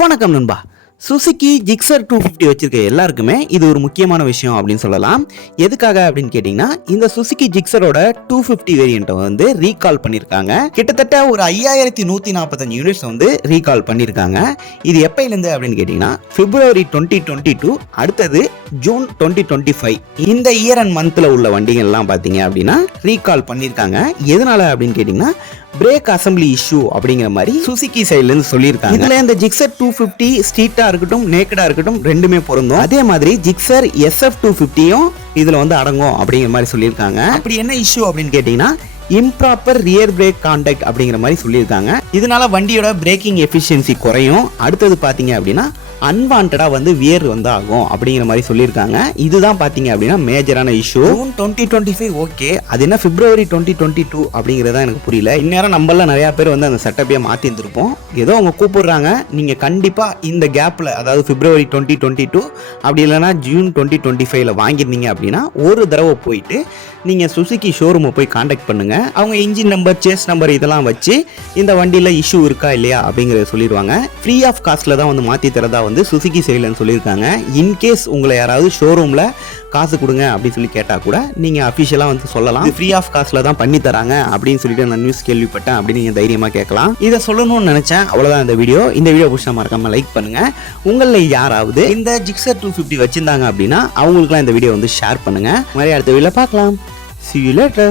வணக்கம் நண்பா. Suzuki Gixxer 250 வச்சிருக்க எல்லாருக்குமே இது ஒரு முக்கியமான விஷயம் அப்படின்னு சொல்லலாம். எதுக்காக அப்படின்னு கேட்டிங்கன்னா, இந்த சுசுகி ஜிக்ஸரோட 250 வேரியண்ட்டை வந்து ரீகால் பண்ணியிருக்காங்க. கிட்டத்தட்ட ஒரு 5145 யூனிட்ஸ் வந்து ரீகால் பண்ணியிருக்காங்க. இது எப்பையிலேருந்து அப்படின்னு கேட்டிங்கன்னா, பிப்ரவரி 2022 அடுத்தது ஜூன் 2025 இந்த இயர் அண்ட் மந்த்தில் உள்ள வண்டிகள்லாம் பார்த்தீங்க அப்படின்னா ரீகால் பண்ணியிருக்காங்க. எதனால அப்படின்னு கேட்டிங்கன்னா, பிரேக் அசம்பிளி இஷ்யூ அப்படிங்கிற மாதிரி சுசுகி சைடுல இருந்து சொல்லியிருக்காங்க. இதுல இந்த ஜிக்ஸர் 250 ஸ்ட்ரீட்டா இருக்கட்டும் நேக்கடா இருக்கட்டும் ரெண்டுமே பொருந்தும். அதே மாதிரி ஜிக்ஸர் SF 250யும் இதுல வந்து அடங்கும் அப்படிங்கிற மாதிரி சொல்லியிருக்காங்க. அப்படி என்ன இஷ்யூ அப்படின்னு கேட்டீங்கன்னா, இம்ப்ராப்பர் ரியர் பிரேக் கான்டாக்ட் அப்படிங்கிற மாதிரி சொல்லியிருக்காங்க. இதனால வண்டியோட பிரேக்கிங் எஃபிஷியன்சி குறையும். அடுத்தது பாத்தீங்க அப்படின்னா அன்வான்டா வந்து வியர் வந்து ஆகும் அப்படிங்கிற மாதிரி சொல்லியிருக்காங்க. இதுதான் பாத்தீங்க அப்படின்னா மேஜரான இஷ்யூ. ஜூன் 2025 ஓகே, அது என்ன பிப்ரவரி 2022 அப்படிங்கிறதா எனக்கு புரியல. இந்நேரம் நம்மள நிறைய பேர் வந்து அந்த செட்டப்பையே மாத்தி இருந்திருப்போம். ஏதோ அவங்க கூப்பிடுறாங்க, நீங்க கண்டிப்பா இந்த கேப்ல, அதாவது பிப்ரவரி 2022 அப்படி இல்லைன்னா ஜூன் 2025ல வாங்கிருந்தீங்க அப்படின்னா ஒரு தடவை போயிட்டு நீங்க சுசுகி ஷோரூமை போய் கான்டாக்ட் பண்ணுங்க. அவங்க இன்ஜின் நம்பர், சேஸ் நம்பர் இதெல்லாம் வச்சு இந்த வண்டியில இஷ்யூ இருக்கா இல்லையா அப்படிங்கறத சொல்லிடுவாங்க. ஃப்ரீ ஆஃப் காஸ்ட்ல தான் வந்து மாத்தி தரதா வந்து சுசுகி சைடுலன்னு சொல்லியிருக்காங்க. இன்கேஸ் உங்களை யாராவது ஷோரூம்ல காசு கொடுங்க அப்படின்னு சொல்லி கேட்டா கூட நீங்க அபிஷியலா வந்து சொல்லலாம், ஃப்ரீ ஆஃப் காஸ்ட்ல தான் பண்ணி தராங்க அப்படின்னு சொல்லிட்டு நான் நியூஸ் கேள்விப்பட்டேன் அப்படின்னு நீங்க தைரியமா கேட்கலாம். இதை சொல்லணும்னு நினைச்சேன். அவ்வளவுதான் இந்த வீடியோ. இந்த வீடியோ பிடிச்சா மறக்காம லைக் பண்ணுங்க. உங்கள யாராவது இந்த ஜிக்ஸர் 250 வச்சிருந்தாங்க அப்படின்னா அவங்களுக்குலாம் இந்த வீடியோ வந்து ஷேர் பண்ணுங்க. மாதிரி அடுத்த வீடியோல பார்க்கலாம். See you later.